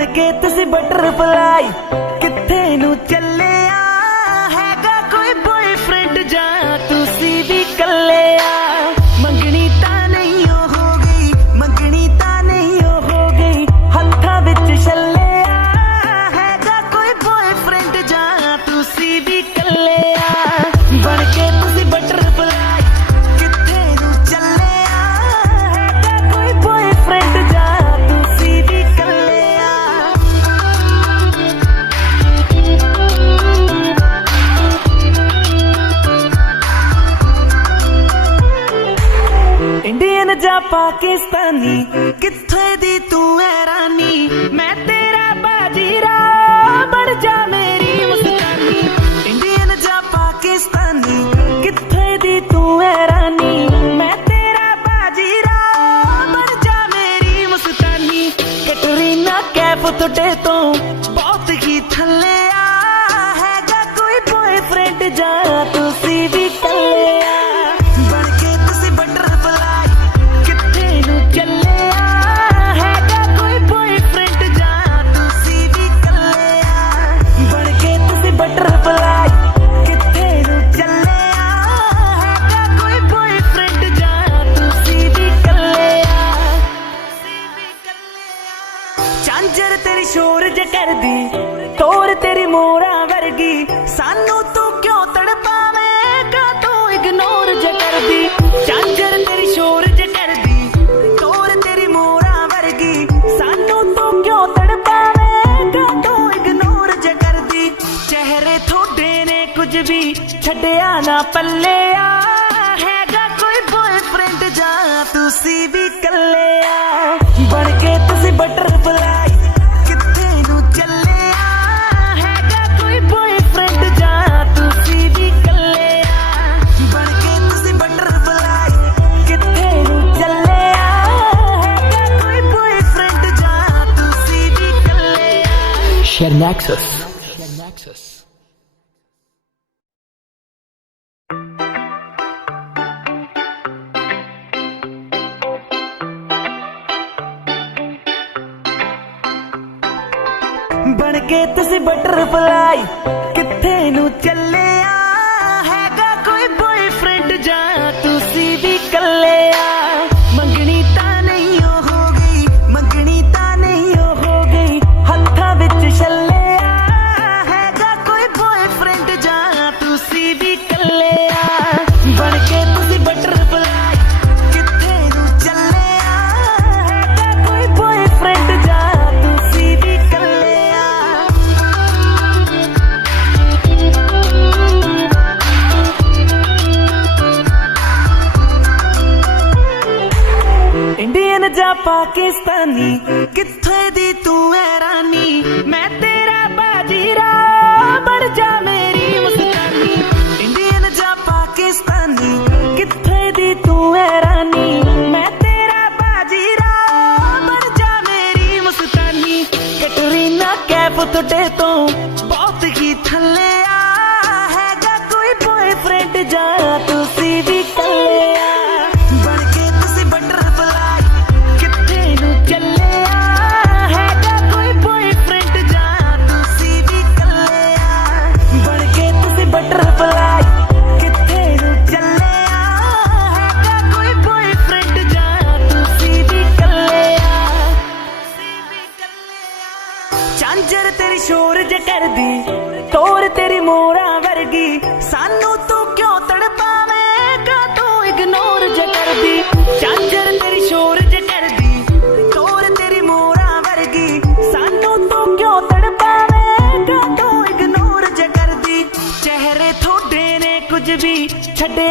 बन के तुसी बटरफ्लाई किथे नू चले हैगा कोई बॉयफ्रेंड जा तुसी भी कले मंगनी ता नहीं हो गई मंगनी ता नहीं हो गई हत्था विच छले हैगा कोई बॉयफ्रेंड जा तुसी भी कले बन के तुसी बटरफ्लाई किथे नू चले हैगा कोई बॉयफ्रेंड जा तुसी भी कले इंडियन जा पाकिस्तानी किथे दी तू है रानी मैं तेरा बाजीरा बन जा मेरी मुस्तानी इंडियन जा पाकिस्तानी किथे दी तू है रानी मैं तेरा बाजीरा बन जा मेरी मुस्तानी कैटरीना कैफ तुटे तो बहुत ही थले हैगा कोई बॉयफ्रेंड जा तुसी भी कले झांझर तेरी शोर ज कर दी तोर तेरी मोरा वर्गी सानू तू क्यों तड़पावेगा तू इग्नोर ज कर दी झांझर तेरी शोर ज कर दी तोर तेरी मोरा वर्गी सानू तू क्यों तड़पावेगा तू इग्नोर ज कर दी चेहरे थोड़े ने कुछ भी छड्या ना पल्ले हैगा कोई बॉयफ्रेंड जा तुसी भी कले बन के तुसी बटरफ्लाई किथे नू चले हैगा कोई बॉयफ्रेंड जा तुसी भी कले बन के तुसी बटरफ्लाई किथे नू चले हैगा कोई बॉयफ्रेंड जा तुसी भी कले Share Nexus. बन के तुसी बटरफ्लाई किथे नू चले हैगा कोई बॉयफ्रेंड जा तुसी भी कले मंगनी ता नहीं हो गई मंगनी ता नहीं हो गई हत्था विच छले हैगा कोई बॉयफ्रेंड जा तुसी भी कले बन के तुसी बटरफ्लाई किथे नू चले हैगा कोई बॉयफ्रेंड जा तुसी भी कले इंडियन जा पाकिस्तानी किथे दी तू है रानी मैं तेरा बाजीरा बन जा मेरी मुस्तानी इंडियन जा पाकिस्तानी किथे दी तू है रानी मैं तेरा बाजीरा बन जा मेरी मुस्तानी कैटरीना कैफ तुटे तो बहुत ही थले हैगा कोई बॉयफ्रेंड जा तुसी भी कले बन के तुसी बटरफ्लाई किथे नू चले हैगा कोई बॉयफ्रेंड जा तुसी भी कले बन के तुसी बटरफ्लाई किथे नू चले हैगा कोई बॉयफ्रेंड जा तुसी भी कले झांझर तेरी शोर ज कर दी तोर तेरी मोरा वर्गी सानू तू क्यों तड़पावेगा तू इग्नोर ज कर दी झांझर तेरी शोर ज कर दी तोर तेरी मोरा वर्गी सानू तू क्यों तड़पावेगा तू इग्नोर ज कर दी चेहरे थोड़े ने कुछ भी छड्या